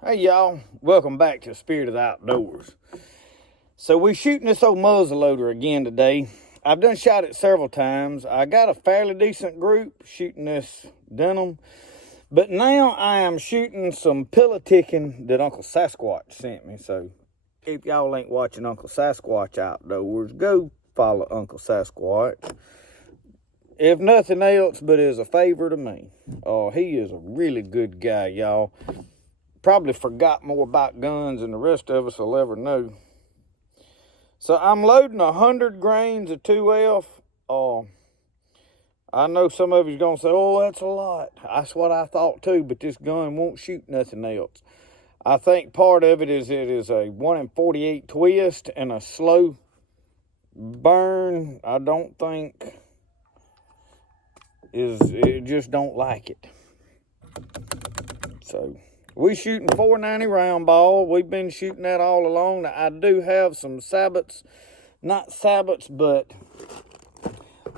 Hey y'all, welcome back to Spirit of the Outdoors. So we're shooting this old muzzleloader again today. I've done shot it several times. I got a fairly decent group shooting this denim, but now I am shooting some pillow ticking that Uncle Sasquatch sent me. So if y'all ain't watching Uncle Sasquatch Outdoors, go follow Uncle Sasquatch. If nothing else, but as a favor to me. Oh, he is a really good guy, y'all. Probably forgot more about guns than the rest of us will ever know. So I'm loading 100 grains of 2F. I know some of you's going to say, oh, that's a lot. That's what I thought too, but this gun won't shoot nothing else. I think part of it is a 1 in 48 twist and a slow burn. I don't think it just don't like it. So we shooting 490 round ball. We've been shooting that all along. Now, I do have some sabots, not sabots, but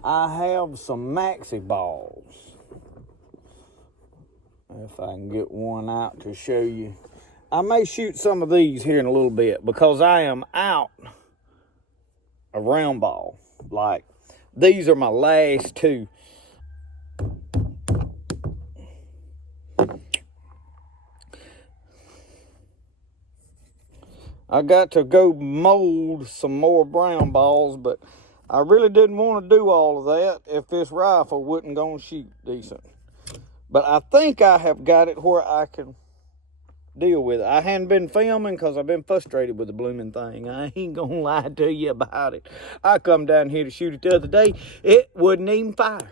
I have some maxi balls. If I can get one out to show you. I may shoot some of these here in a little bit because I am out of round ball. Like, these are my last two. I got to go mold some more brown balls, but I really didn't want to do all of that if this rifle wasn't going to shoot decent. But I think I have got it where I can deal with it. I hadn't been filming because I've been frustrated with the blooming thing. I ain't going to lie to you about it. I come down here to shoot it the other day. It wouldn't even fire.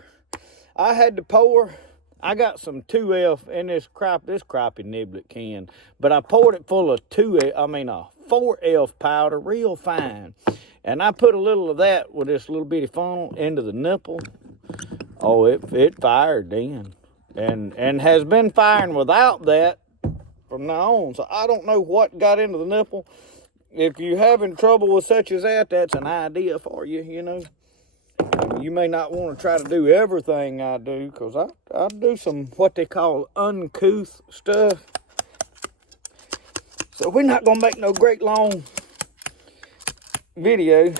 I had to pour. I got some 2F in this crappie niblet can, but I poured it full of 4F powder, real fine. And I put a little of that with this little bitty funnel into the nipple. Oh, it fired then. And has been firing without that from now on. So I don't know what got into the nipple. If you're having trouble with such as that, that's an idea for you, you know. You may not want to try to do everything I do, because I do some what they call uncouth stuff. So we're not going to make no great long video.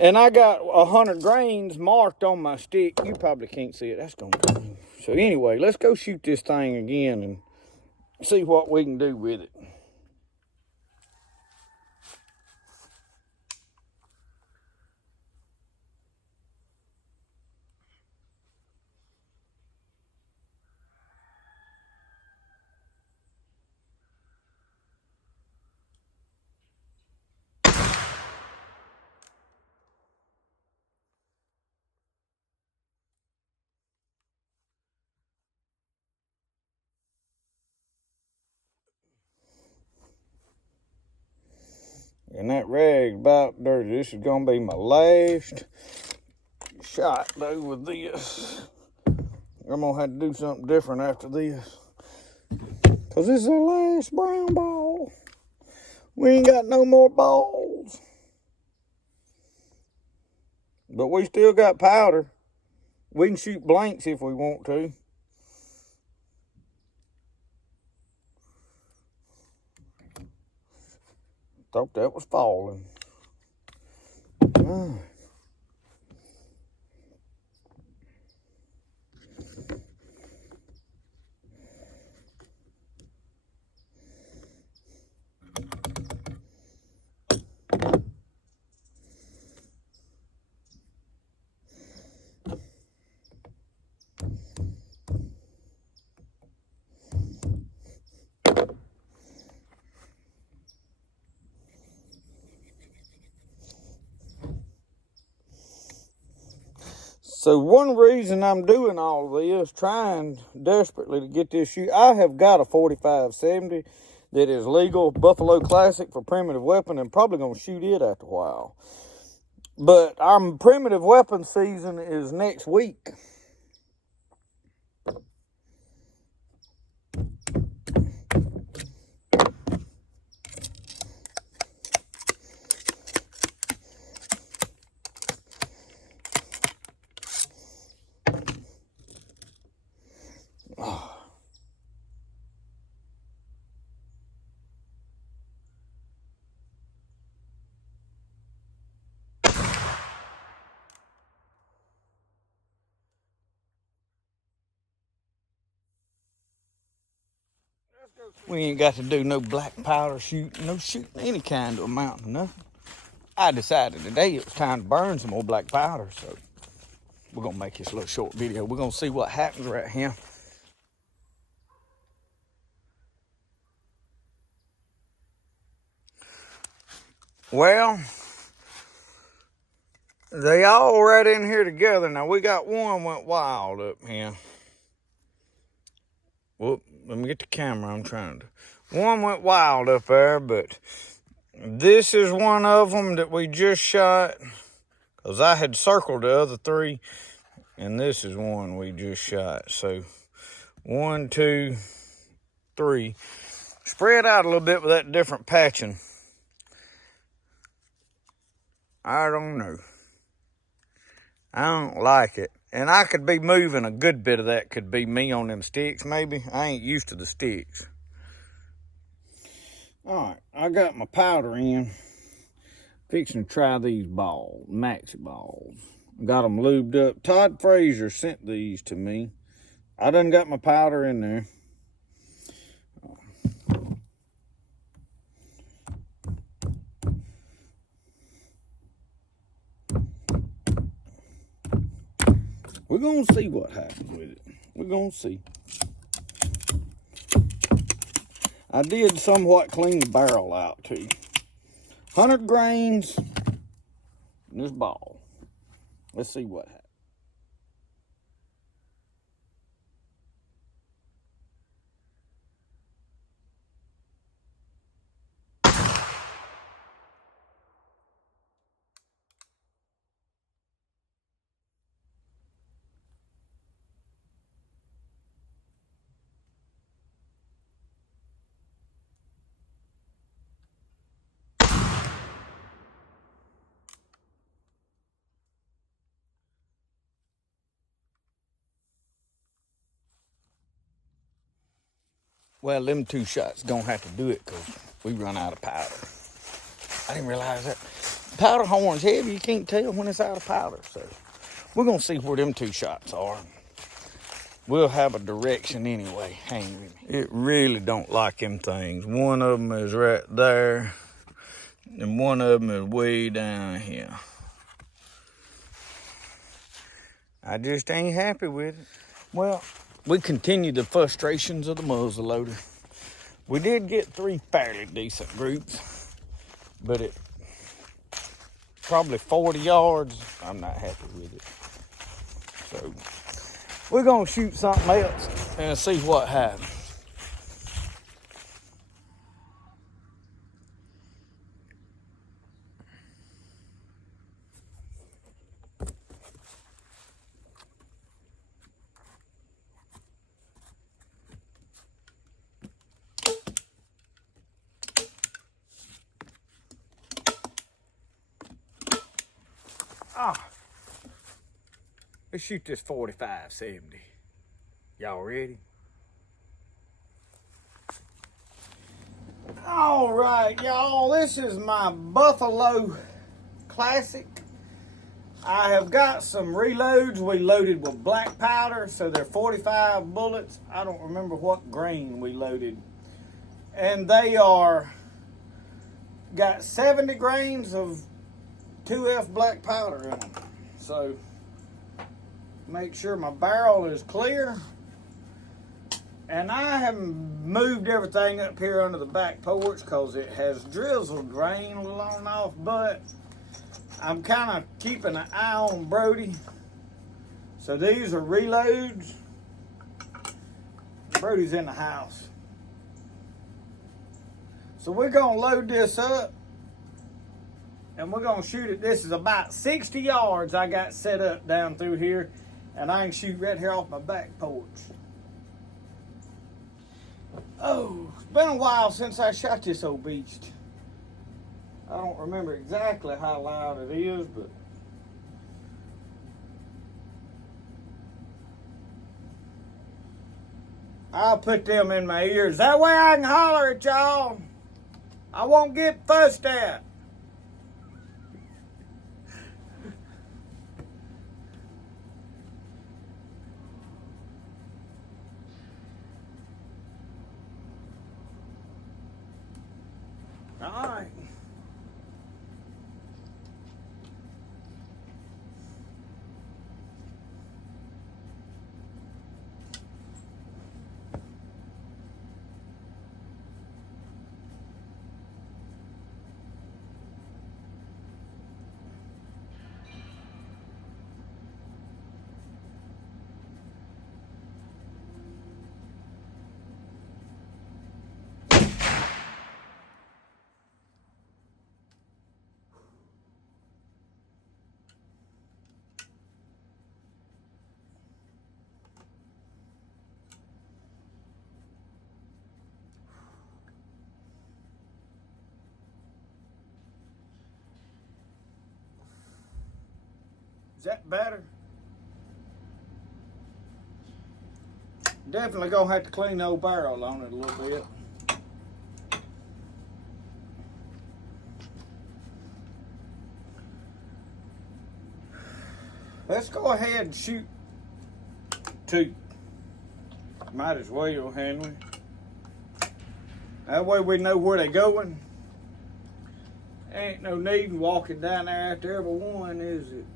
And I got 100 grains marked on my stick. You probably can't see it. That's going to... So anyway, let's go shoot this thing again and see what we can do with it. And that rag's about dirty. This is going to be my last shot though with this. I'm going to have to do something different after this, because this is our last brown ball. We ain't got no more balls. But we still got powder. We can shoot blanks if we want to. Thought that was falling. So one reason I'm doing all of this, trying desperately to get this shoot, I have got a 45-70 that is legal, Buffalo Classic for primitive weapon, and probably going to shoot it after a while. But our primitive weapon season is next week. We ain't got to do no black powder shooting, no shooting any kind of amount of nothing. I decided today it was time to burn some more black powder, so we're gonna make this a little short video. We're gonna see what happens right here. Well, they all right in here together. Now we got one went wild up here. Whoop, let me get the camera. I'm trying to. One went wild up there, but this is one of them that we just shot, because I had circled the other three, and this is one we just shot. So 1, 2, 3. Spread out a little bit with that different patching. I don't know. I don't like it. And I could be moving a good bit of that, could be me on them sticks maybe. I ain't used to the sticks. All right, I got my powder in. Fixing to try these balls, maxi balls. Got them lubed up. Todd Frazier sent these to me. I done got my powder in there. We're gonna see what happens with it. We're gonna see. I did somewhat clean the barrel out too. 100 grains in this ball. Let's see what happens. Well, them 2 shots gonna have to do it because we run out of powder. I didn't realize that. Powder horn's heavy, you can't tell when it's out of powder. So we're gonna see where them 2 shots are. We'll have a direction anyway. Hang with me. It really don't like them things. One of them is right there, and one of them is way down here. I just ain't happy with it. Well, we continue the frustrations of the muzzleloader. We did get 3 fairly decent groups, but it probably 40 yards. I'm not happy with it. So we're gonna shoot something else and see what happens. Let's shoot this 45-70. Y'all ready? All right, y'all. This is my Buffalo Classic. I have got some reloads we loaded with black powder, so they're 45 bullets. I don't remember what grain we loaded. And they are got 70 grains of 2F black powder in them. So make sure my barrel is clear. And I have moved everything up here under the back porch because it has drizzled rain a little on and off, but I'm kind of keeping an eye on Brody. So these are reloads. Brody's in the house. So we're gonna load this up and we're gonna shoot it. This is about 60 yards I got set up down through here, and I can shoot right here off my back porch. Oh, it's been a while since I shot this old beast. I don't remember exactly how loud it is, but I'll put them in my ears. That way I can holler at y'all. I won't get fussed at. Is that better? Definitely gonna have to clean the old barrel on it a little bit. Let's go ahead and shoot two. Might as well, Henry. That way we know where they're going. Ain't no need in walking down there after every one, is it?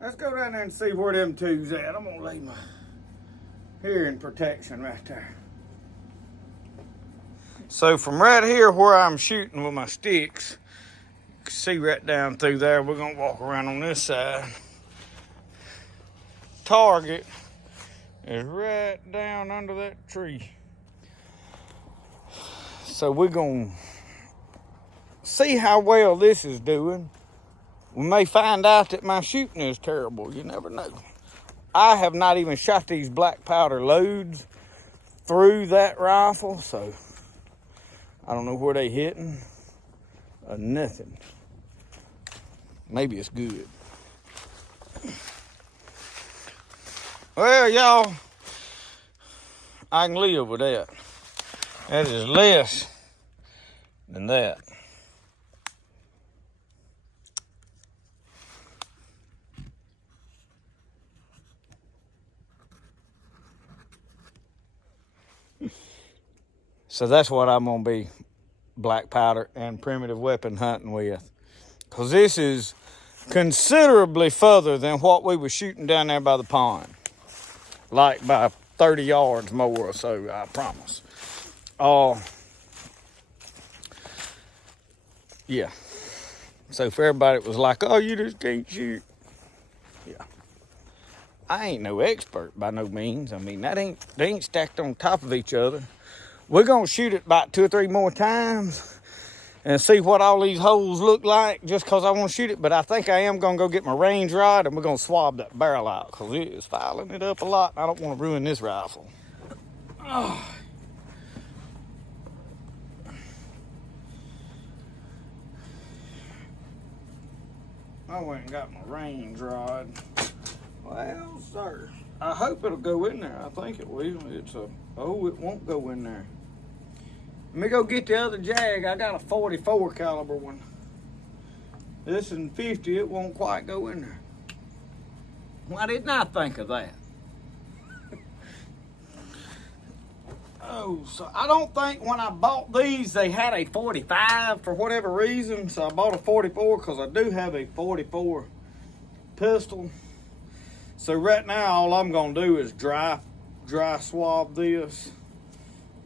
Let's go down there and see where them two's at. I'm gonna leave my hearing protection right there. So from right here where I'm shooting with my sticks, you can see right down through there. We're gonna walk around on this side. Target is right down under that tree. So we're gonna see how well this is doing. We may find out that my shooting is terrible. You never know. I have not even shot these black powder loads through that rifle, so I don't know where they hitting or nothing. Maybe it's good. Well, y'all, I can live with that. That is less than that. So that's what I'm gonna be black powder and primitive weapon hunting with. Cause this is considerably further than what we were shooting down there by the pond. Like by 30 yards more or so, I promise. Yeah. So for everybody that was like, oh, you just can't shoot. Yeah. I ain't no expert by no means. I mean, they ain't stacked on top of each other. We're gonna shoot it about 2 or 3 more times and see what all these holes look like just cause I wanna shoot it. But I think I am gonna go get my range rod and we're gonna swab that barrel out cause it is filing it up a lot. I don't wanna ruin this rifle. Oh. I went and got my range rod. Well, sir, I hope it'll go in there. I think it will. Oh, it won't go in there. Let me go get the other jag. I got a 44 caliber one. This is 50, it won't quite go in there. Why didn't I think of that? Oh, so I don't think when I bought these, they had a 45 for whatever reason. So I bought a 44 because I do have a 44 pistol. So right now, all I'm gonna do is dry swab this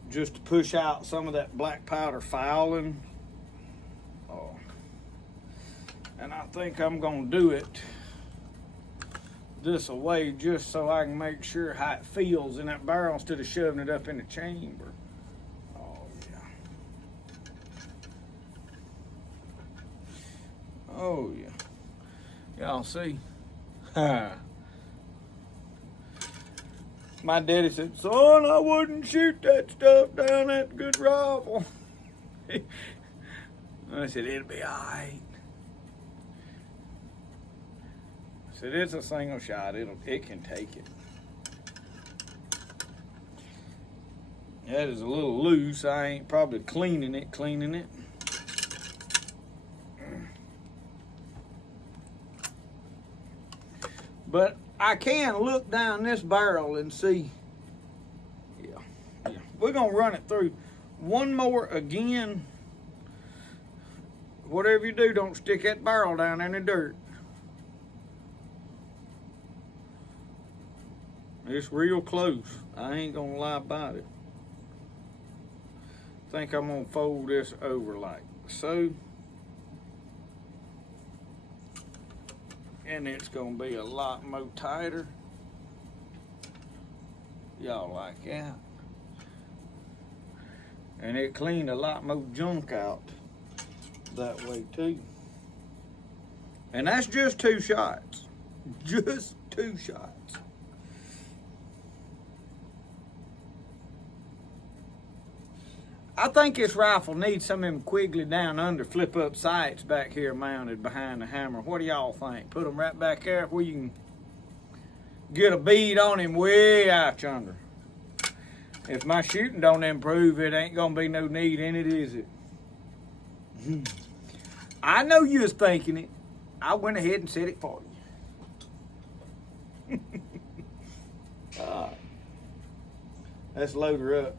just to push out some of that black powder fouling. Oh. And I think I'm gonna do it this away just so I can make sure how it feels in that barrel instead of shoving it up in the chamber. Oh yeah. Oh yeah. Y'all see? My daddy said, son, I wouldn't shoot that stuff down that good rifle. I said, it'll be all right. I said, it's a single shot. It can take it. That is a little loose. I ain't probably cleaning it. But I can look down this barrel and see. Yeah. We're gonna run it through one more again. Whatever you do, don't stick that barrel down in the dirt. It's real close. I ain't gonna lie about it. I think I'm gonna fold this over like so. And it's gonna be a lot more tighter. Y'all like that? And it cleaned a lot more junk out that way too. And that's just 2 shots. Just 2 shots. I think this rifle needs some of them quiggly down under flip up sights back here mounted behind the hammer. What do y'all think? Put them right back there where you can get a bead on him way out yonder. If my shooting don't improve, it ain't gonna be no need in it, is it? I know you was thinking it. I went ahead and said it for you. All right. Let's load her up.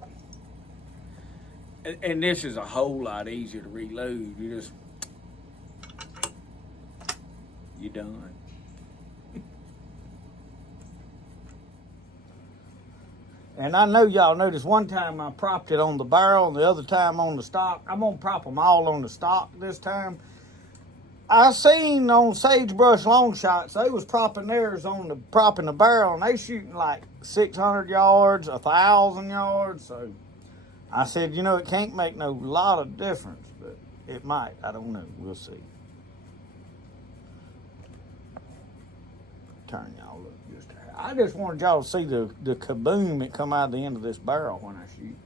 And this is a whole lot easier to reload. You're done. And I know y'all noticed one time I propped it on the barrel and the other time on the stock. I'm gonna prop them all on the stock this time. I seen on Sagebrush long shots, they was propping theirs on propping the barrel, and they shooting like 600 yards, 1,000 yards. So I said, you know, it can't make no lot of difference, but it might. I don't know. We'll see. Turn y'all up just. I just wanted y'all to see the kaboom that come out of the end of this barrel when I shoot.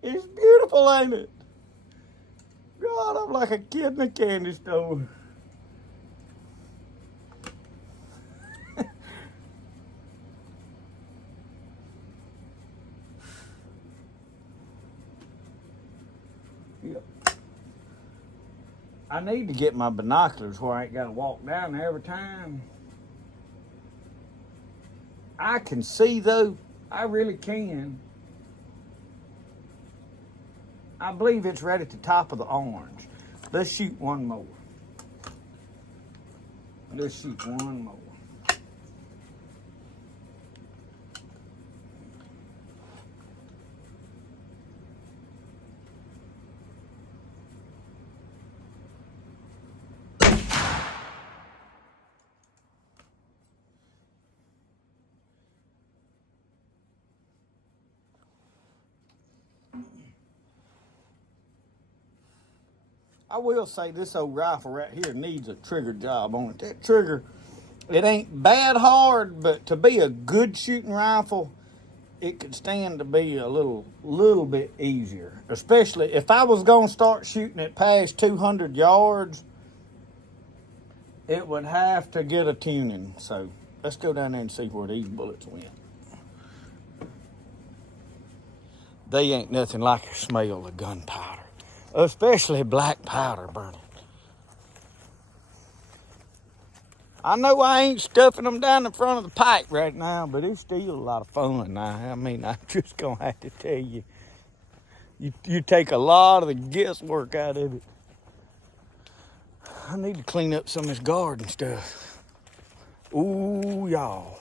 It's beautiful, ain't it? God, I'm like a kid in a candy store. Yep. I need to get my binoculars where I ain't got to walk down there every time. I can see, though. I really can. I believe it's right at the top of the orange. Let's shoot one more. Let's shoot one more. I will say this old rifle right here needs a trigger job on it. That trigger, it ain't bad hard, but to be a good shooting rifle, it could stand to be a little bit easier. Especially if I was going to start shooting it past 200 yards, it would have to get a tuning. So let's go down there and see where these bullets went. They ain't nothing like the smell of gunpowder. Especially black powder burning. I know I ain't stuffing them down the front of the pipe right now, but it's still a lot of fun now. I mean, I'm just gonna have to tell you, you take a lot of the guesswork out of it. I need to clean up some of this garden stuff. Ooh, y'all,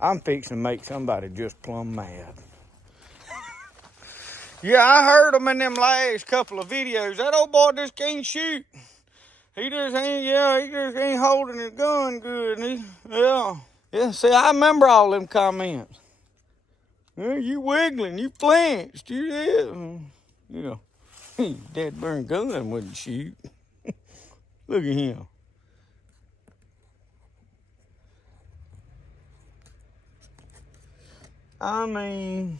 I'm fixing to make somebody just plumb mad. Yeah, I heard him in them last couple of videos. That old boy just can't shoot. He just ain't holding his gun good. Yeah, see, I remember all them comments. You wiggling, you flinched, dead burn gun wouldn't shoot. Look at him. I mean,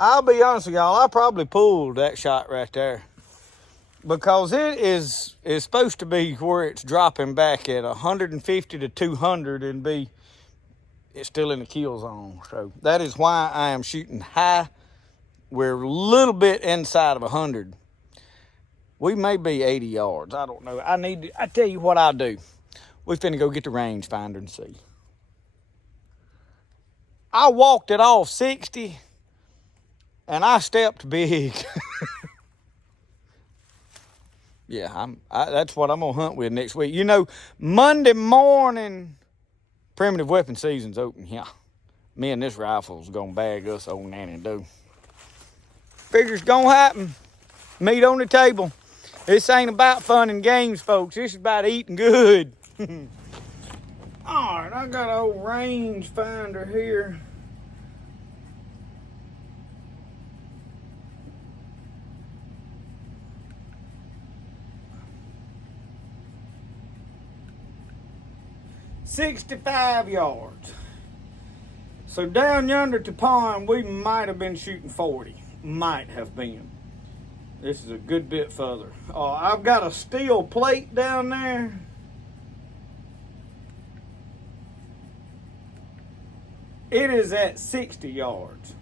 I'll be honest with y'all, I probably pulled that shot right there. Because it is supposed to be where it's dropping back at 150 to 200 and it's still in the kill zone. So that is why I am shooting high. We're a little bit inside of 100. We may be 80 yards. I don't know. I tell you what I'll do. We finna go get the rangefinder and see. I walked it off 60, and I stepped big. Yeah, that's what I'm gonna hunt with next week. You know, Monday morning, primitive weapon season's open. Yeah, me and this rifle's gonna bag us old Nanny Doe. Figure's gonna happen. Meat on the table. This ain't about fun and games, folks. This is about eating good. All right, I got an old rangefinder here. "65 yards. So down yonder to pond, we might have been shooting 40. Might have been. This is a good bit further. I've got a steel plate down there. It is at 60 yards.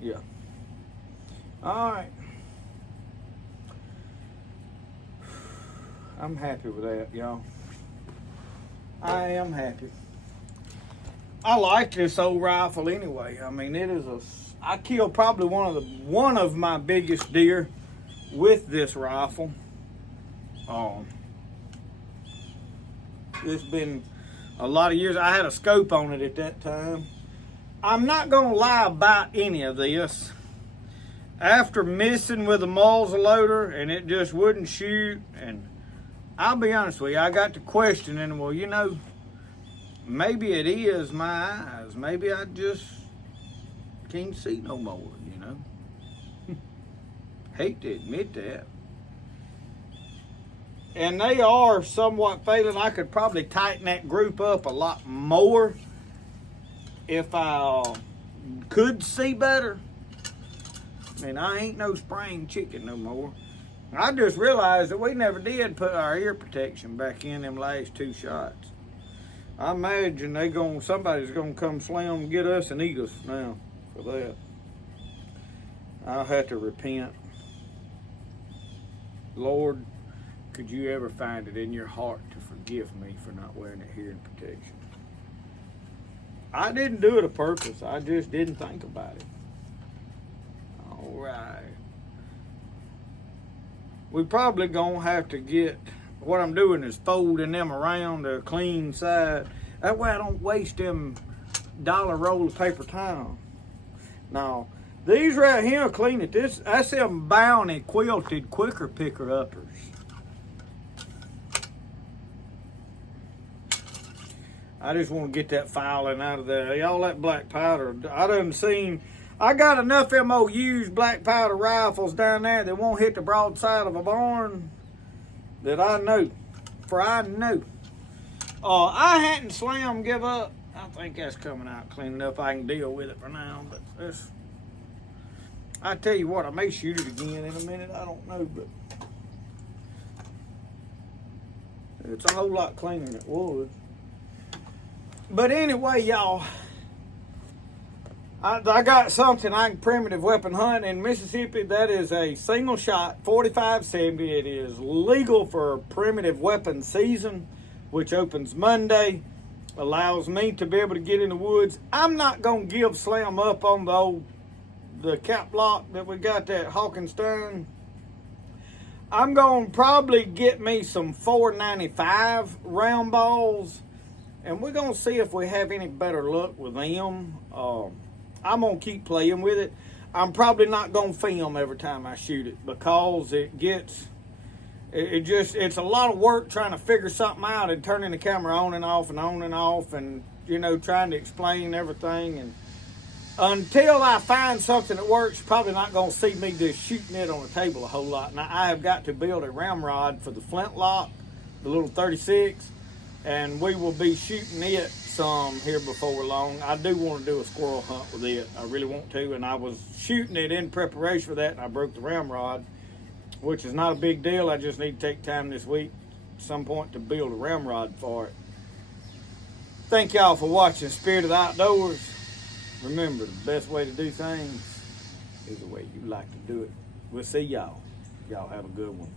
Yeah. All right. I'm happy with that, y'all. I am happy. I like this old rifle anyway. I mean, I killed probably one of my biggest deer with this rifle. It's been a lot of years. I had a scope on it at that time. I'm not gonna lie about any of this. After missing with a muzzleloader and it just wouldn't shoot, and I'll be honest with you, I got to questioning, well, you know, maybe it is my eyes. Maybe I just can't see no more, you know. Hate to admit that. And they are somewhat failing. I could probably tighten that group up a lot more if I could see better. I mean, I ain't no spring chicken no more. I just realized that we never did put our ear protection back in them last 2 shots. I imagine somebody's gonna come slam and get us and eat us now for that. I'll have to repent. Lord, could you ever find it in your heart to forgive me for not wearing that hearing protection? I didn't do it on purpose. I just didn't think about it. All right. We probably gonna have to get, what I'm doing is folding them around the clean side. That way I don't waste them dollar roll of paper towel. Now, these right here clean it. That's them Bounty quilted quicker picker uppers. I just want to get that filing out of there. Y'all, that black powder, I got enough MOUs black powder rifles down there that won't hit the broadside of a barn that I know. I hadn't slammed give up. I think that's coming out clean enough. I can deal with it for now. But I tell you what, I may shoot it again in a minute. I don't know, but it's a whole lot cleaner than it was. But anyway, y'all, I got something I can primitive weapon hunt in Mississippi. That is a single shot 45-70. It is legal for primitive weapon season, which opens Monday. Allows me to be able to get in the woods. I'm not gonna give slam up on the cap lock that we got, that Hawkinstone. I'm gonna probably get me some 495 round balls, and we're gonna see if we have any better luck with them. I'm gonna keep playing with it. I'm probably not gonna film every time I shoot it, because it's a lot of work trying to figure something out and turning the camera on and off and on and off, and you know, trying to explain everything. And until I find something that works, you're probably not gonna see me just shooting it on the table a whole lot. Now I have got to build a ramrod for the flintlock, the little 36, and we will be shooting it some here before long. I do want to do a squirrel hunt with it. I really want to, and I was shooting it in preparation for that, and I broke the ramrod. which is not a big deal. I just need to take time this week at some point to build a ramrod for it. Thank y'all for watching Spirit of the Outdoors. Remember, the best way to do things is the way you like to do it. We'll see y'all. Y'all have a good one.